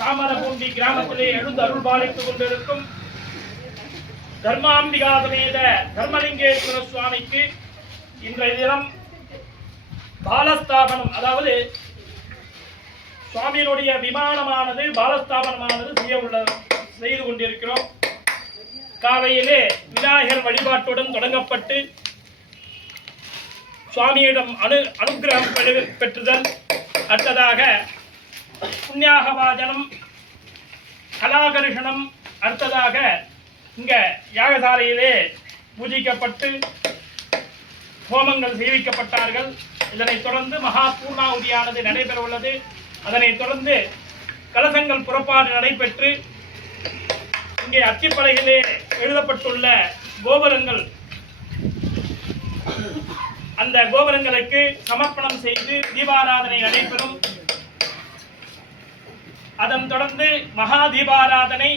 தாமரபூண்டி கிராமத்திலே எழுந்து அருள் பாலித்துக் கொண்டிருக்கும் தர்மாம்பிகா சமேத தர்மலிங்கேஸ்வர சுவாமிக்கு இன்றைய தினம் பாலஸ்தாபனம், அதாவது சுவாமியினுடைய விமானமானது பாலஸ்தாபனமானது செய்து கொண்டிருக்கிறோம். காலையிலே விநாயகர் வழிபாட்டுடன் தொடங்கப்பட்டு சுவாமியிடம் அனுகிரகம் பெற்றுதல், அடுத்ததாக புண்ணியாகவாஜனம், கலாகர்ஷணம், அடுத்ததாக இங்க யாகசாலையிலே பூஜிக்கப்பட்டு ஹோமங்கள் செய்விக்கப்பட்டார்கள். இதனைத் தொடர்ந்து மகா பூர்ணாகுதியானது நடைபெற உள்ளது. அதனைத் தொடர்ந்து கலசங்கள் புறப்பாடு நடைபெற்று இங்கே அச்சிப்பலைகளே எழுதப்பட்டுள்ள கோபுரங்கள், அந்த கோபுரங்களுக்கு சமர்ப்பணம் செய்து தீபாராதனை நடைபெறும். அதன் தொடர்ந்து மகா தீபாராதனை